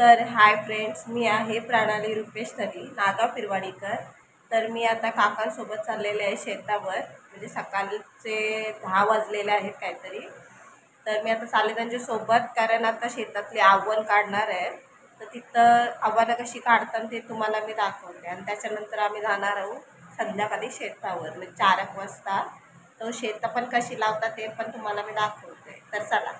तर hi friends, मी आहे प्रणाली रुपेश थडी, नागाव पिरवाडीकर। तर मी आता काकांसोबत चाललेले आहे शेतावर, म्हणजे सकाळचे 10 वाजलेले आहेत काहीतरी। तर मी आता चालले त्यांच्यासोबत, कारण आता शेतातली आवण काढणार आहे। तर तिथं आवणं कशी काढतात ते तुम्हाला मी दाखवते, आणि त्याच्यानंतर आम्ही जाणार आहोत संध्याकाळी शेतावर, म्हणजे 4 वाजता। तो शेत पण कशी लावतात ते पण तुम्हाला मी दाखवते। तर चला,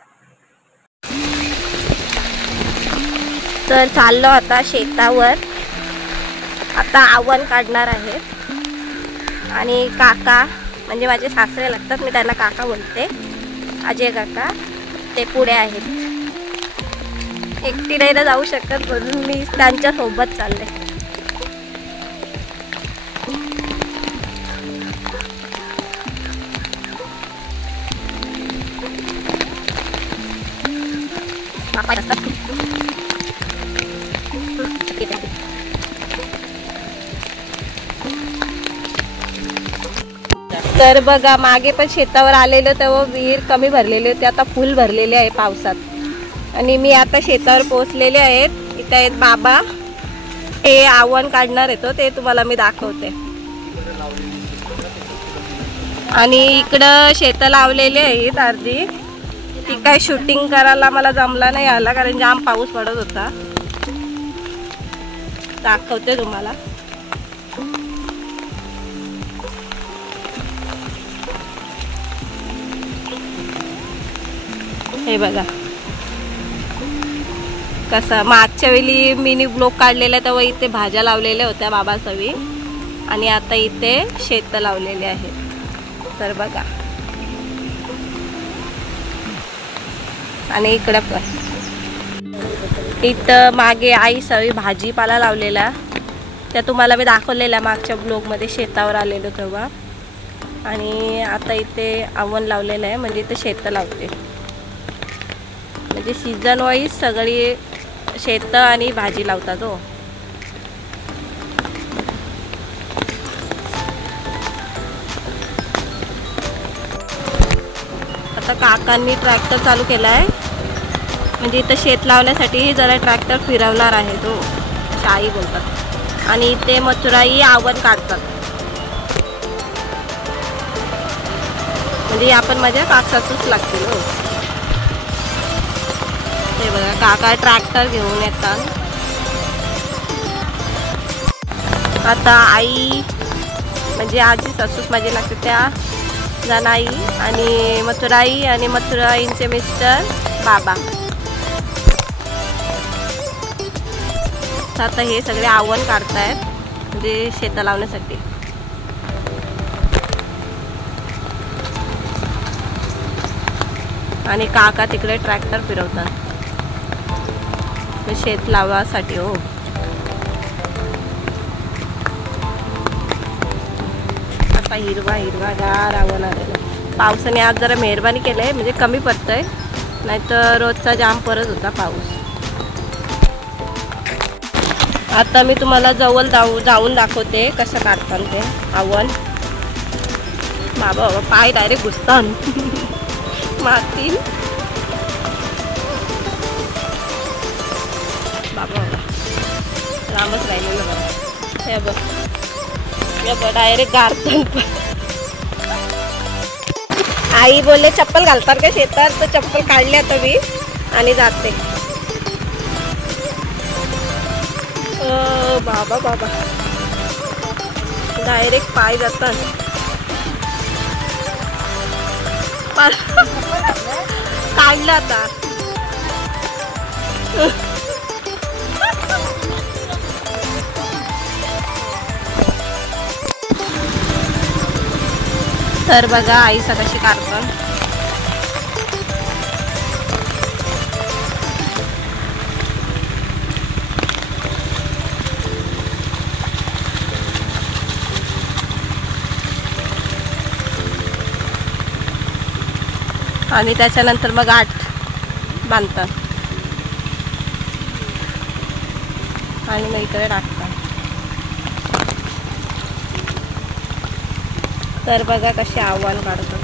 तर चाललो आता शेतावर। आता आवण काढणार आहे, आणि काका म्हणजे माझे सासरे लागतात, मी त्यांना काका बोलते, अजय काका, ते पुढे आहेत। एकटी नाही जाऊ शकत म्हणून मी त्यांच्या सोबत चालले। तर बघा, मागे पण शेतावर आलेलो तेव्हा विहीर कमी भरलेली होती, आता फुल भरलेले आहे पावसात। आणि मी आता शेतावर पोहोचलेले आहेत। इथे आहेत बाबा, हे आवण काढणार येतो, ते तुम्हाला मी दाखवते। आणि इकडं शेत लावलेली आहेत अर्धी, ती काय शूटिंग करायला मला जमला नाही आला, कारण जाम पाऊस पडत होता। दाखवते तुम्हाला। हे बघा कसं, मागच्या वेळी मिनी ब्लॉक काढलेला तेव्हा इथे भाज्या लावलेल्या होत्या बाबासवी, आणि आता इथे शेत लावलेले आहेत। तर बघा, आणि इकडं पण इथं मागे आई सवी भाजीपाला लावलेला, त्या तुम्हाला मी दाखवलेल्या मागच्या ब्लॉगमध्ये शेतावर आलेलो तेव्हा। आणि आता इथे आवण लावलेलं आहे, म्हणजे इथे शेत लावते, म्हणजे सीझन वाईज सगळी शेत आणि भाजी लावतात हो। आता काकांनी ट्रॅक्टर चालू केला आहे, म्हणजे इथं शेत लावण्यासाठी जरा ट्रॅक्टर फिरवणार आहे तो, शाई बोलतात। आणि इथे मथुराई आवण काढतात, म्हणजे आपण माझ्या काकाचंच लागतील हो। हे बघा, काका ट्रॅक्टर घेऊन येतात। आता आई म्हणजे आजी सासूस माझी लागते, त्या जनाई आणि मथुराई, आणि मथुराईंचे मिस्टर बाबा। आता हे सगळे आवण काढतायत, म्हणजे शेत लावण्यासाठी। आणि काका तिकडे ट्रॅक्टर फिरवतात शेत लावासाठी हो। असा हिरवा हिरवा गार आवण आलेला, पावसाने आज जरा मेहरबानी केलंय, म्हणजे कमी पडतंय, नाहीतर रोजचा जाम परत होता पाऊस। आता मी तुम्हाला जवळ जाऊन दाखवते कसं काढतात ते आवण। बाबा पाय डायरेक्ट घुसतात माती। बाबा लांबच राहिलेलं बघा, हे बघ, हे बघ डायरेक्ट गारतात। आई बोलले चप्पल घालतात का शेतात, तर चप्पल काढली आता मी आणि जाते। बाबा बाबा डायरेक्ट पाय जातात। काढलं आता। तर बघा आईसा कशी काढतात। आणि त्याच्यानंतर मग गाठ बांधतात, आणि मग इकडे टाकतात। तर बघा कसे आव्हान काढतात।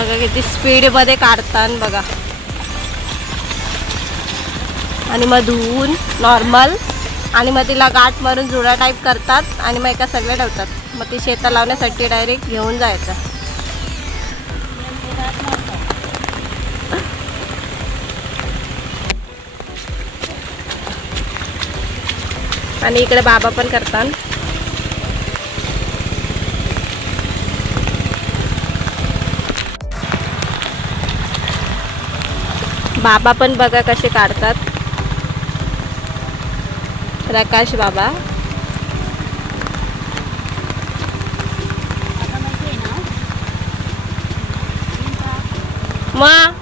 बघा किती स्पीड मध्ये काढतात बघा. आणि मग धुवून नॉर्मल आणि मग तिला गाठ मारून जुडा टाईप करतात आणि मग एका सगळे ठेवतात. मग ती शेतात लावण्यासाठी डायरेक्ट घेऊन जायचं. आणि इकडे बाबा पण करतात. बाबा पण बघा कसे काढतात. प्रकाश बाबा. मग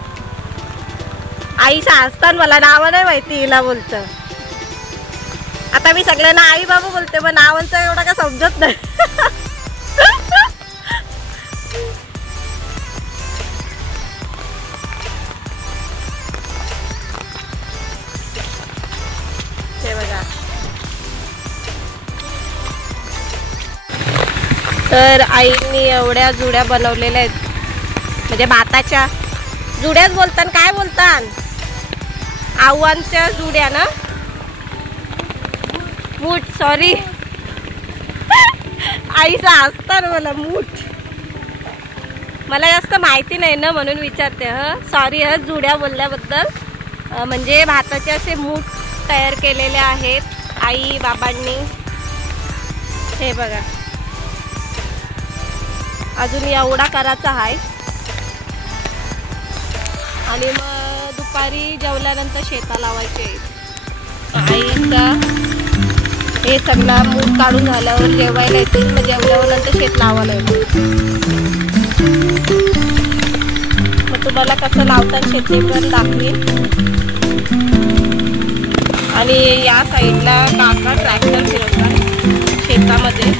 आई सासतात मला नाव नाही माहिती हिला बोलतं. आता मी सगळ्यांना आई बाबा बोलते पण नावांचं एवढं काय समजत नाही. ते बघा. तर आईनी एवढ्या जुड्या बनवलेल्या आहेत म्हणजे भाताच्या जुड्याच बोलतात. काय बोलतात? आव्हानच्या जुड्या ना. मूठ. सॉरी आईचा असतात मला मूठ. मला जास्त माहिती नाही ना म्हणून विचारते. सॉरी जुड्या बोलल्याबद्दल. म्हणजे भाताचे असे मूठ तयार केलेले आहेत आई बाबांनी. हे बघा. अजून एवढा करायचा आहे. आणि मग दुपारी जेवल्यानंतर शेता लावायचे. आईचा हे सगळा मूठ काढून झाल्यावर जेवायला येतील. मग जेवल्यावर नंतर शेत लावायला येतील. मग तुम्हाला कसं लावतात शेती पण दाखवीन. आणि या साईडला काका ट्रॅक्टर फिरवतात शेतामध्ये.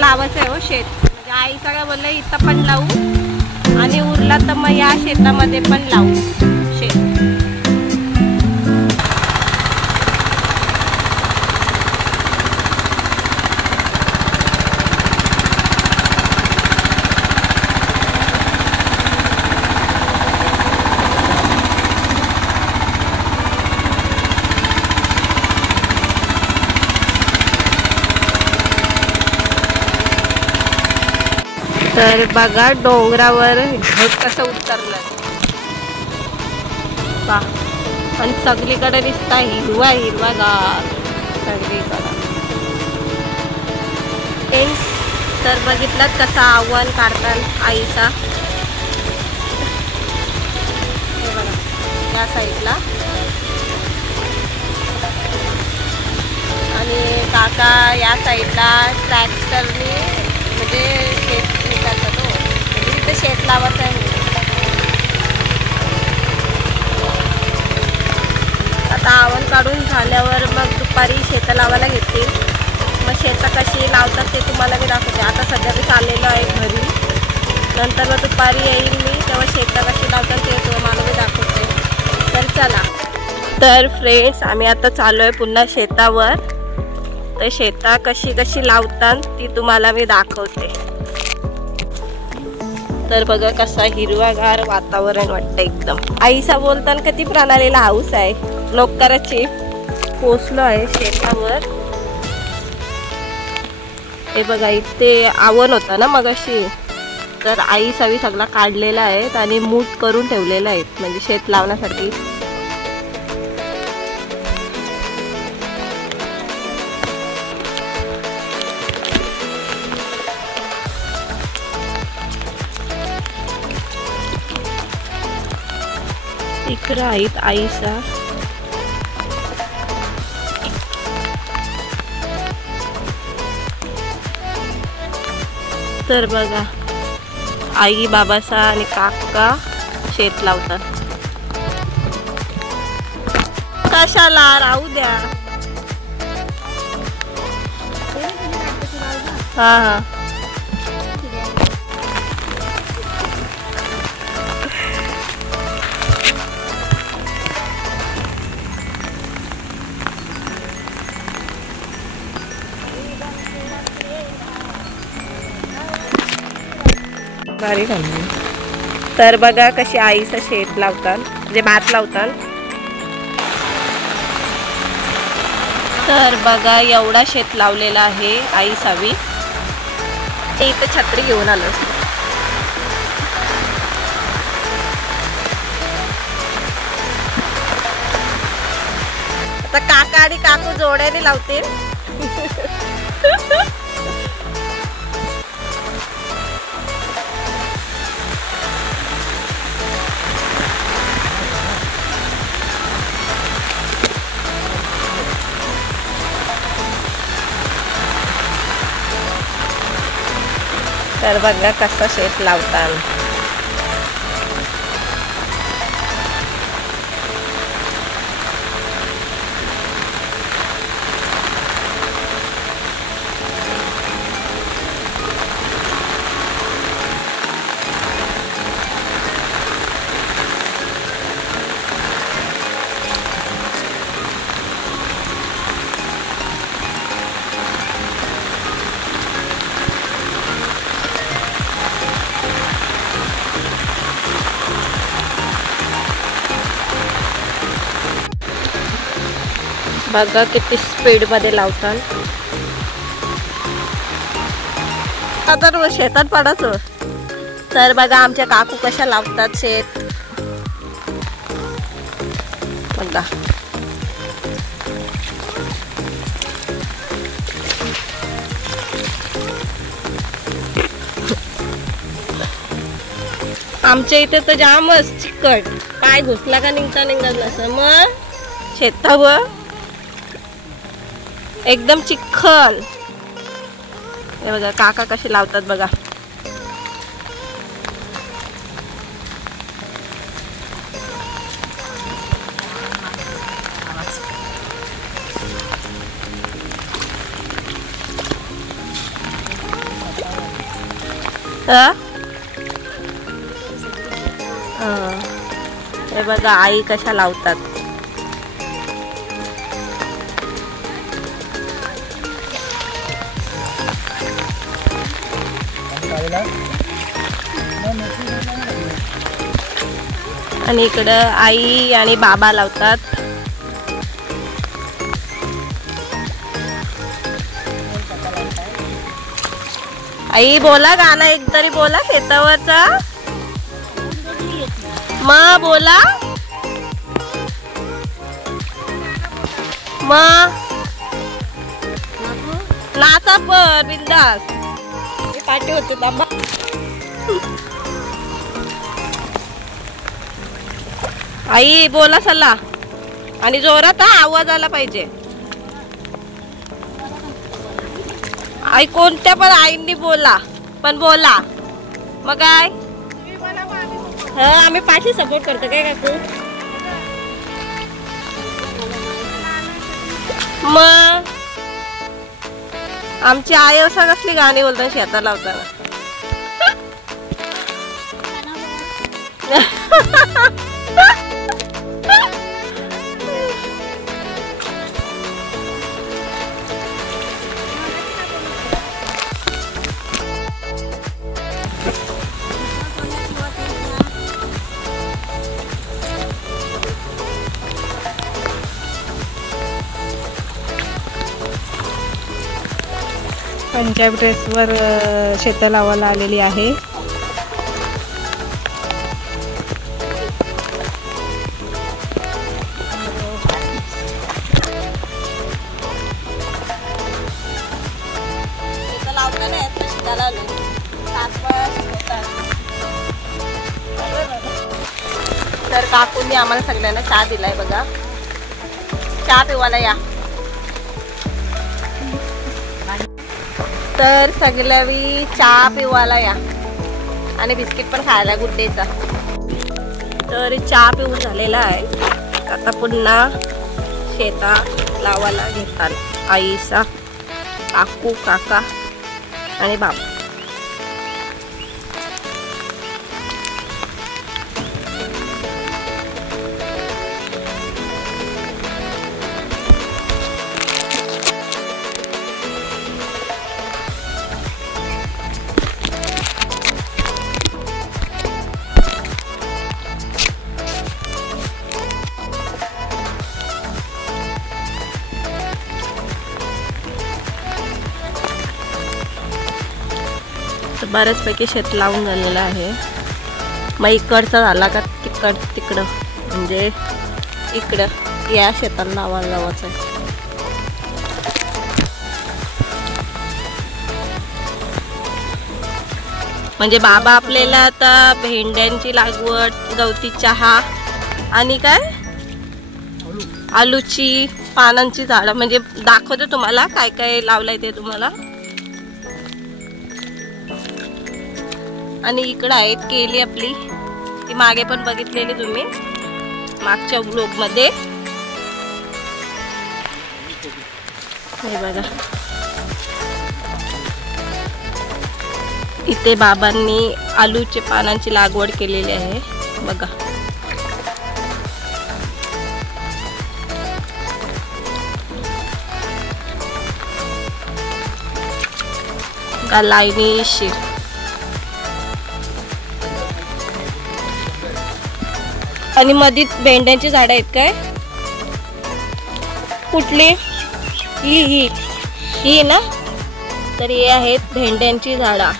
लावायचं आहे हो शेत. म्हणजे आई सगळं बोललं इथं पण लावू आणि उरला तर मग या शेतामध्ये पण लावू शेत. तर बघा डोंगरावर ढग कसं उतरलं पा. आणि सगळीकडे दिसता हिरवा हिरवा गार सगळीकडे. तर बघितलं कसं आव्हान काढतात आईचा. हे बघा या साईडला. आणि काका या साईडला ट्रॅक्टरने म्हणजे शेत निघालतात हो. म्हणजे इथे शेत लावत आहे. आता आवण काढून झाल्यावर मग दुपारी शेतं लावायला घेतील. मग शेतं कशी लावतात ते तुम्हाला मी दाखवते. आता सध्या मी चाललेलो आहे घरी. नंतर मग दुपारी येईल मी तेव्हा शेतं कशी लावतात ते तुम्हाला मी दाखवते. तर चला. तर फ्रेंड्स आम्ही आता चाललो आहे पुन्हा शेतावर. तर शेता कशी कशी लावतात ती तुम्हाला मी दाखवते. तर बघा कसा हिरवागार वातावरण वाटतं एकदम. आईसा बोलताना किती प्रणालीला हाऊस आहे. नोकराची पोचलो आहे शेतावर. हे बघा इथे आवण होता ना मगाशी. तर आई सवी सगळा काढलेला आहेत आणि मूठ करून ठेवलेला आहेत म्हणजे शेत लावण्यासाठी. इकडं आहेत आईसा. तर बघा आई बाबासा आणि काका शेत लावतात. कशाला राहू द्या. हा हा भारी खाल्ली. तर बघा कशी आईचं शेत लावतात, म्हणजे भात लावतात. तर बघा एवढा शेत लावलेला आहे आई सावी. इथं छत्री घेऊन आलो. आता काका आणि काकू जोड्याने लावतील. तर बघा कसं शेत लावतात. बघा किती स्पीड मध्ये लावतात. आता शेतात पडायचो. तर बघा आमच्या काकू कशा लावतात शेत. बघा आमच्या इथे तर जामच चिकट. पाय घुसला का निघता निघत नसं. मग शेतावर एकदम चिखल. हे बघा काका कसे लावतात बघा. हे बघा आई कशा लावतात. आणि इकडं आई आणि बाबा लावतात. आई बोला गाणं एक तरी बोला शेतावरचा. मग बोला. मग नाचा पण बिंदास. पाठी होते दाबा. आई बोला चला. आणि जोरात आवाज आला पाहिजे. आई कोणत्या पण आईंनी बोला, पण बोला. मग काय आम्ही पाठी सपोर्ट करतो काय काकू. मग आमची आई असा कसली गाणी बोलतात शेतात लावताना. पंजाबी ड्रेसवर शेत लावायला आलेली आहे. तर काकूंनी आम्हाला सगळ्यांना चहा दिलाय बघा. चहा पिवायला या. तर सगळ्यावी चहा पिवायला या आणि बिस्किट पण खायला गुड्डेचा. तर चहा पिऊन झालेला आहे. आता पुन्हा शेता लावायला घेतात. आईचा काकू काका आणि बाबा. बऱ्याचपैकी शेत लावून झालेलं आहे. मग इकडचा झाला का तिकडं म्हणजे इकडं या शेताला लावायचं आहे. म्हणजे बाबा आपल्याला आता भेंड्यांची लागवड, गवती चहा आणि काय आलूची पानांची झाडं म्हणजे दाखवते तुम्हाला काय काय लावलंय ते तुम्हाला. आणि इकडं आहे केली आपली, ती मागे पण बघितलेली तुम्ही मागच्या ब्लॉगमध्ये. हे बघा इथे बाबांनी आलूच्या पानांची लागवड केलेली आहे बघा. लाईनीशी आणि मधीत भेंड्यांची झाडं आहेत काय? कुठली? ही ना, तर हे आहेत भेंड्यांची झाडं.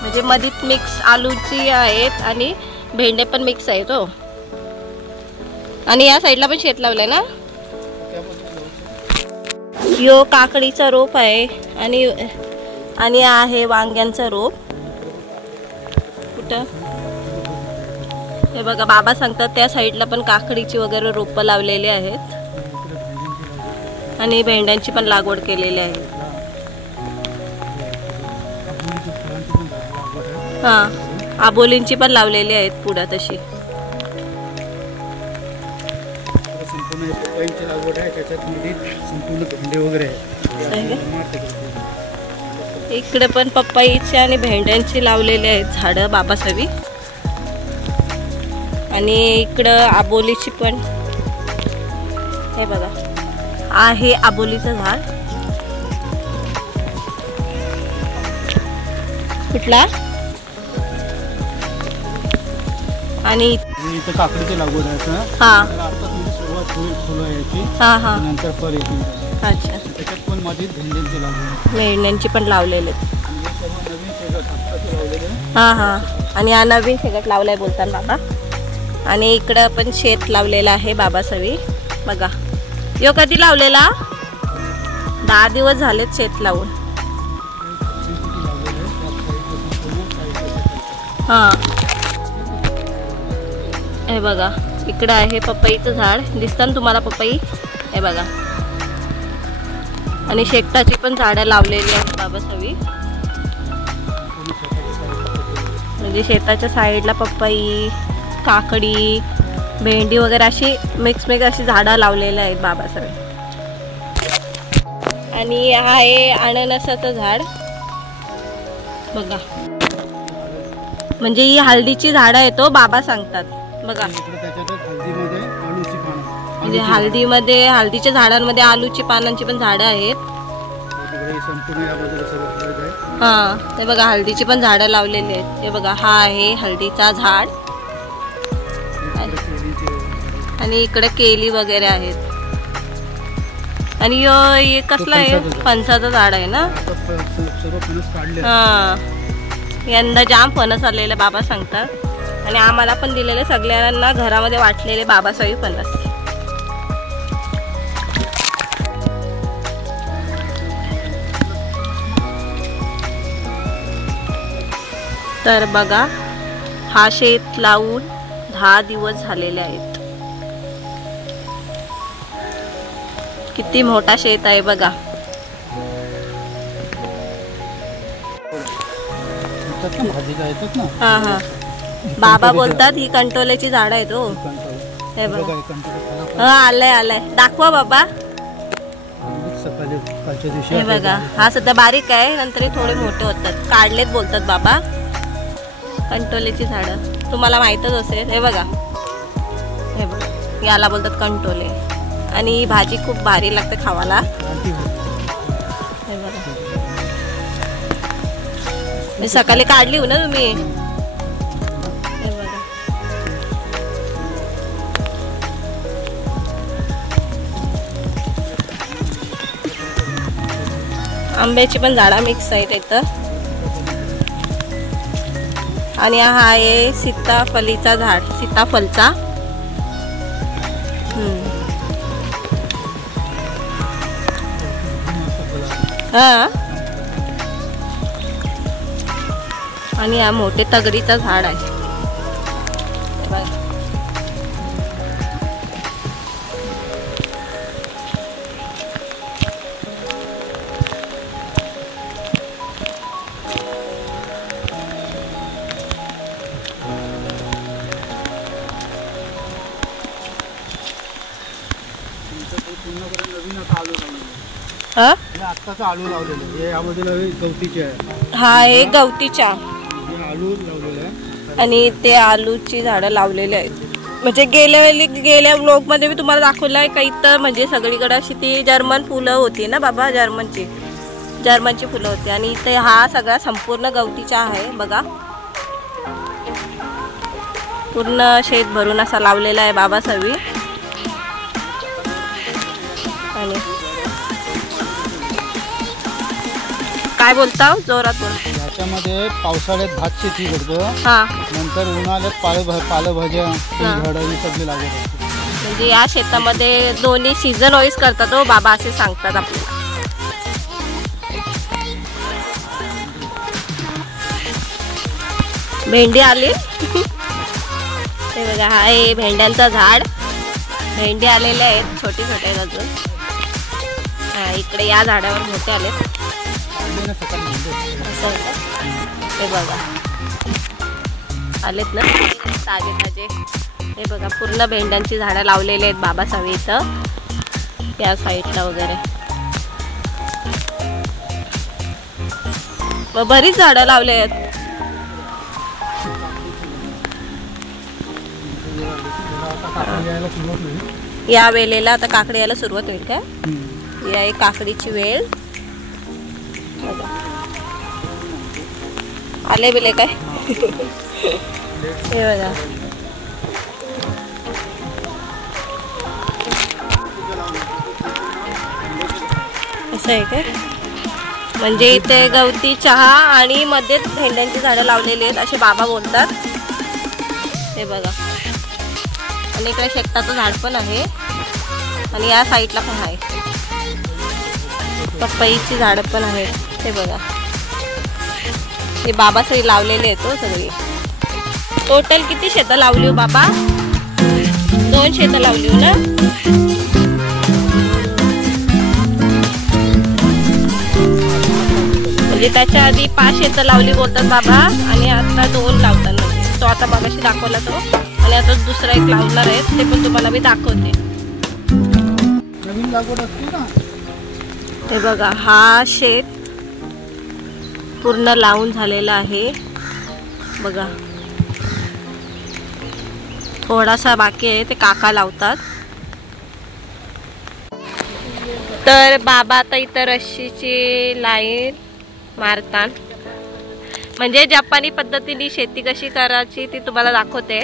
म्हणजे मधीत मिक्स आलूची आहेत आणि भेंडे पण मिक्स आहेत हो. आणि या साईडला पण शेत लावलंय ना. यो काकडीचा रोप आहे आणि आहे वांग्यांचा रोप. कुठं हे बघा बाबा सांगतात त्या साईडला पण काकडीची वगैरे रोपं लावलेली आहेत आणि भेंड्यांची पण लागवड केलेली आहे. हां, आबोलींची पण लावलेली आहेत पुढं तशी. इकडे पण पपईची आणि भेंड्यांची लावलेली आहेत झाडं बाबासावी. आणि इकडं आबोलीची पण हे बघा आहे आबोलीचं झाड. कुठला? आणि इथं काकडीची लागवड आहे. हां सुरुवात होईल फुलं यायची. हां हां नंतर फळ येतील. अच्छा, त्याच्यात पण मध्ये भेंड्यांची लागवड, भेंड्यांची पण लावलेले. नवीन शेगट हाताची लावलेले. हां हां, आणि हा नवीन शेगट लावलाय बोलतात बाबा. आणि इकडं पण शेत लावलेलं आहे बाबासावी बघा. यो कधी लावलेला? 10 दिवस झालेत शेत लावून. हां हे बघा इकडं आहे पपईचं झाड. दिसतं ना तुम्हाला पपई? हे बघा. आणि शेकटाची पण झाडं लावलेली आहेत बाबासावी. म्हणजे शेताच्या साईडला पपई, काकडी, भेंडी वगैरे अशी मिक्स अशी झाडं लावलेली आहेत बाबासावी. आणि हा आहे अननसाचं झाड बघा. म्हणजे ही हळदीची झाडं आहेत तो बाबा सांगतात बघा. म्हणजे हळदीच्या झाडांमध्ये आलूची पानांची पण झाडं आहेत. हां ते बघा हळदीची पण झाडं लावलेली आहेत. हे बघा हा आहे हळदीचा झाड. आणि इकडे केली वगैरे आहेत. आणि हे कसलं आहे? फणसाचं झाड आहे ना. हां यंदा जाम फणस आलेले बाबा सांगतात. आणि आम्हाला पण दिलेले, सगळ्यांना घरामध्ये वाटलेले बाबासावी फणस. तर बघा हा शेत लावून 10 दिवस झालेले आहेत. किती मोठा शेत आहे बघा. हां हां बाबा बोलतात ही कंटोल्याची झाड आहेत हो. हे बघा. बघा, हे कंटिन्यू हा आलंय दाखवा बाबा. सकाळी कालच्या दिवशी हे बघा, हा सध्या बारीक आहे, नंतर थोडे मोठे होतात. काढलेत बोलतात बाबा. कंटोलेची झाडं तुम्हाला माहीतच असेल. हे बघा, हे बघा, याला बोलतात कंटोले. आणि ही भाजी खूप भारी लागते खावाला. हे बघा, मी सकाळी काढली हो ना तुम्ही. हे बघा, आंब्याची पण झाडं मिक्स आहेत इथं. आणि हा आहे सीताफळीचा झाड, सीताफळचा. हा, आणि हा मोठे तगरीचा झाड आहे. आत्ताच आलू लावलेलं आहे. या बाजूला गवतीचे आहे. हा हे गवतीच्या आलू लावलेलं आहे. आणि ते आलूची झाडं लावलेली आहेत. म्हणजे गेल्या व्लॉग मध्ये मी तुम्हाला दाखवलं आहे काही तर, म्हणजे सगळीकडे अशी ती जर्मन फुलं होती ना बाबा, जर्मनची फुलं होती. आणि इथे हा सगळा संपूर्ण गवतीचा आहे बघा. पूर्ण शेत भरून असा लावलेला आहे बाबा सवी. आणि काय बोलता, जोरात बोल. याच्यामध्ये पावसाळ्यात भात शेती करतो. हा, नंतर उन्हाळ्यात पालेभाज्या झाडं सगळी लागवड असते. म्हणजे या शेतामध्ये दोन्ही सीझन वाईज करतात हो बाबा, असे सांगतात आपल्याला. भेंडी आली. ते बघा, हा आहे भेंड्यांचा झाड. भेंडी आलेले आहेत, छोटे छोटे आहेत अजून. हा, इकडे या झाडावर मोठे आलेत. हे बघा, आलेत ना ताजे ताजे. हे बघा, पूर्ण भेंड्यांची झाडं लावलेली आहेत बाबा सावी इथं, त्या साईडला वगैरे. बरीच झाडं लावले आहेत. या वेळेला आता काकडी यायला सुरुवात होईल काय? या एक काकडीची वेळ. आले बिले काय? हे बघा, असं आहे काय? म्हणजे इथे गवती चहा आणि मध्येच भेंड्यांची झाडं लावलेली आहेत असे बाबा बोलतात. हे बघा, आणि इकडे शेकटाचं झाड पण आहे. आणि या साईडला पण आहे, पपईची झाडं पण आहेत. हे बघा, हे बाबा सगळी लावलेले आहेत हो सगळी. टोटल किती शेतं लावली हो बाबा? 2 शेतं लावली हो ना? म्हणजे त्याच्या आधी 5 शेतं लावली बोलतात बाबा, आणि आता 2 लावतात. म्हणजे तो आता मगाशी दाखवला तो, आणि आता दुसरा एक लावणार आहे, ते पण तुम्हाला मी दाखवते. नवीन लागवड असते ना. हे बघा, हा शेत पूर्ण लावून झालेला आहे बघा. थोडासा बाकी आहे, ते काका लावतात. तर बाबा आता इथं रस्सीची लाईन मारतात. म्हणजे जपानी पद्धतीने शेती कशी करायची ती तुम्हाला दाखवते.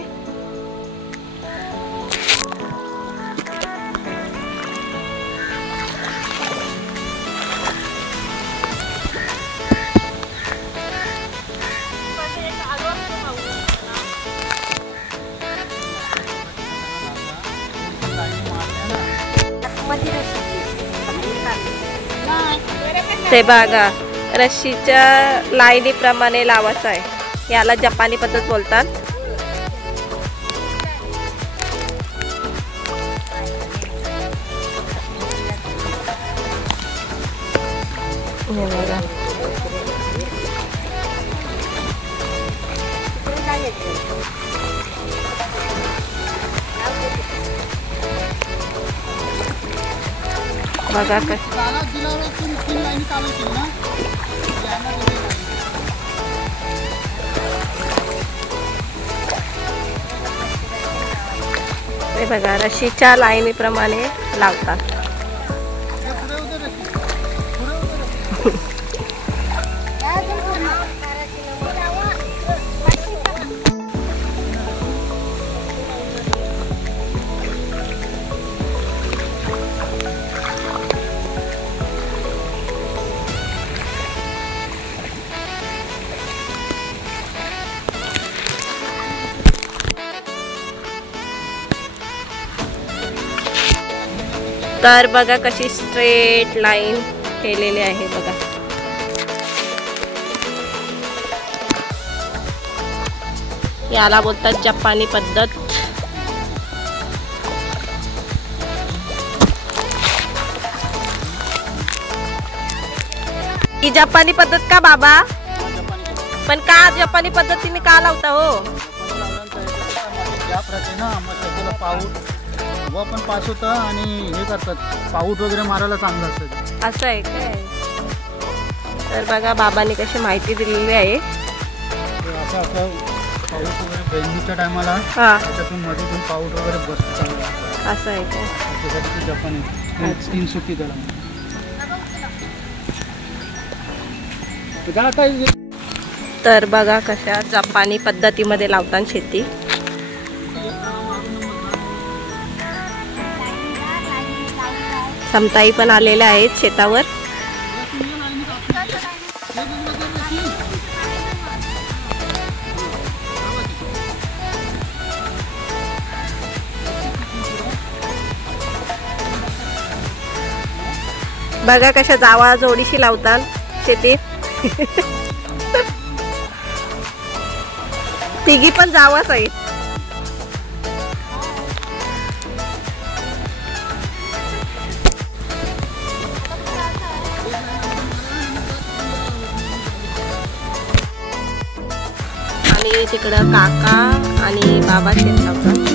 ते बघा, रस्सीच्या लाईनीप्रमाणे लावायचं आहे. याला जपानी पद्धत बोलतात. हे बघा, बघा कसं ताला दिल्यावर 3 लाईनी चालवतील ना. यांना वेगळी लाईन. ते बघा रशीच्या लाईनीप्रमाणे लावतात. हे पुढे उतर रे. पुढे उतर रे. तर बघा कशी स्ट्रेट लाईन केलेली आहे बघा. याला बोलतात जपानी पद्धत. ही जपानी पद्धत का बाबा? पण का जपानी पद्धतीने का लावता हो? ना मग त्याला पाऊट व पण पास होतं आणि हे करतात पाऊट वगैरे मारायला चांगलं असतं. असं आहे काय? तर बघा बाबांनी कशी माहिती दिलेली आहे. असं असं पाऊट वगैरे बेंडीच्या टायमाला त्याच्यातून मधून पाऊट वगैरे बसतं. असं आहे काय? त्याच्यासाठी ते जपानी 3 सुट्टी त्याला. तर बघा कशा जपानी पद्धतीमध्ये लावतात शेती. समताई पण आलेल्या आहेत शेतावर. बघा कशा जावा जोडीशी लावतात शेतीत. तिघी पण जावाच आहेत. आणि तिकडं काका आणि बाबा शेत लावतात.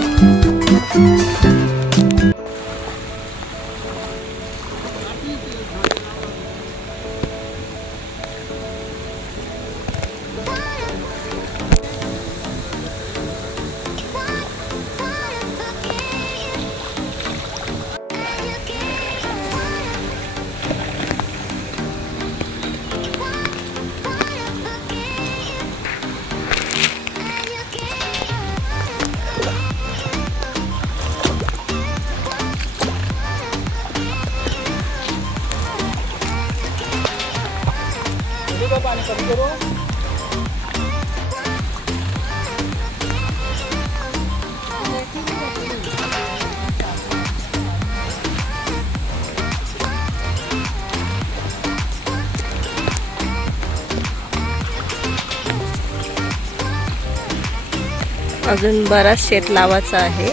अजून बराच शेत लावायचा आहे.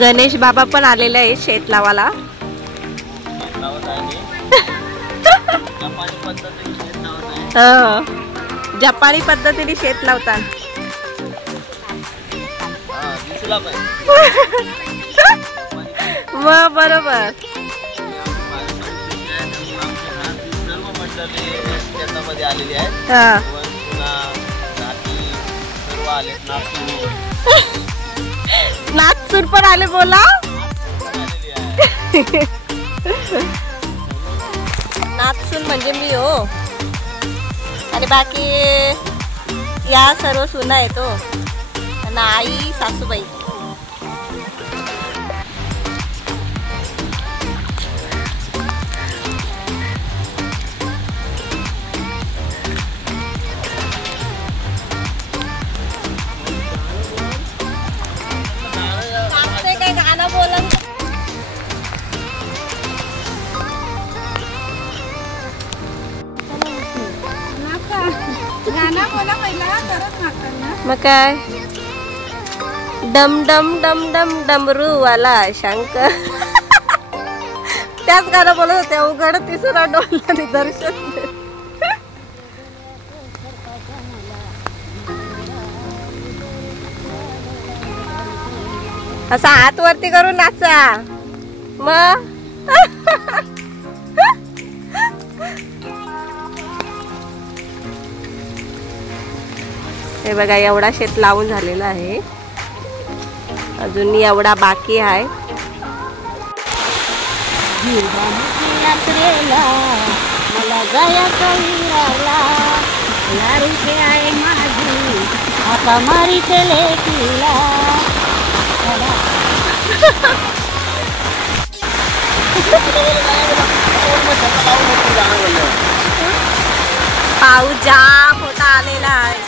गणेश बाबा पण आलेले आहेत शेत लावायला. जपानी पद्धतीने शेत लावतात. मग बरोबर. नागसूर पण आले बोला. नागसूर म्हणजे मी हो. आणि बाकी या सर्व सुना येतो. आई सासूबाई. काय गाणं बोला. मग काय डम डम डम डम डमरू वाला शंकर. त्याच गाणं बोलत होते, उघड तिसरा डोळ्याने दर्शन दे. असा हात वरती करून नाचा मग. हे बघा एवढा शेत लावून झालेला आहे, अजून एवढा बाकी आहे. मला जायचं आहे माझी आता मारीचे लेकीला. पाऊस जाम होता आलेला आहे.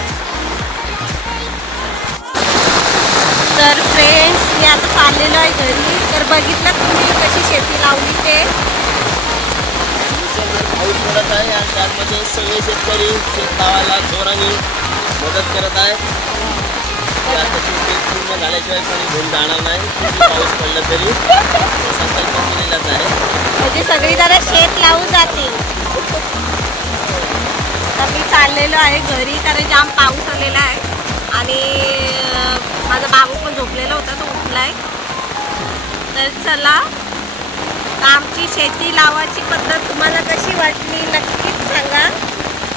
तर फ्रेंड्स मी आता चाललेलो आहे घरी. तर बघितलं तुम्ही कशी शेती लावली ते. पाऊस पडत आहे आणि त्यामध्ये सगळे शेतकरी शेत लावायला जोराने मदत करत आहे. पूर्ण झाल्याशिवाय कोणी घेऊन जाणार नाही, पाऊस पडला तरी संकल्प केलेलाच आहे. म्हणजे सगळी जरा शेत लावून जातील. तर मी चाललेलो आहे घरी, कारण जाम पाऊस आलेला आहे आणि माझा बाबू पण झोपलेला होता, तो उठलाय. तर चला, आमची शेती लावायची पद्धत तुम्हाला कशी वाटली नक्कीच सांगा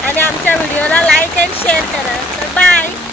आणि आमच्या व्हिडिओला लाईक अँड शेअर करा. तर बाय.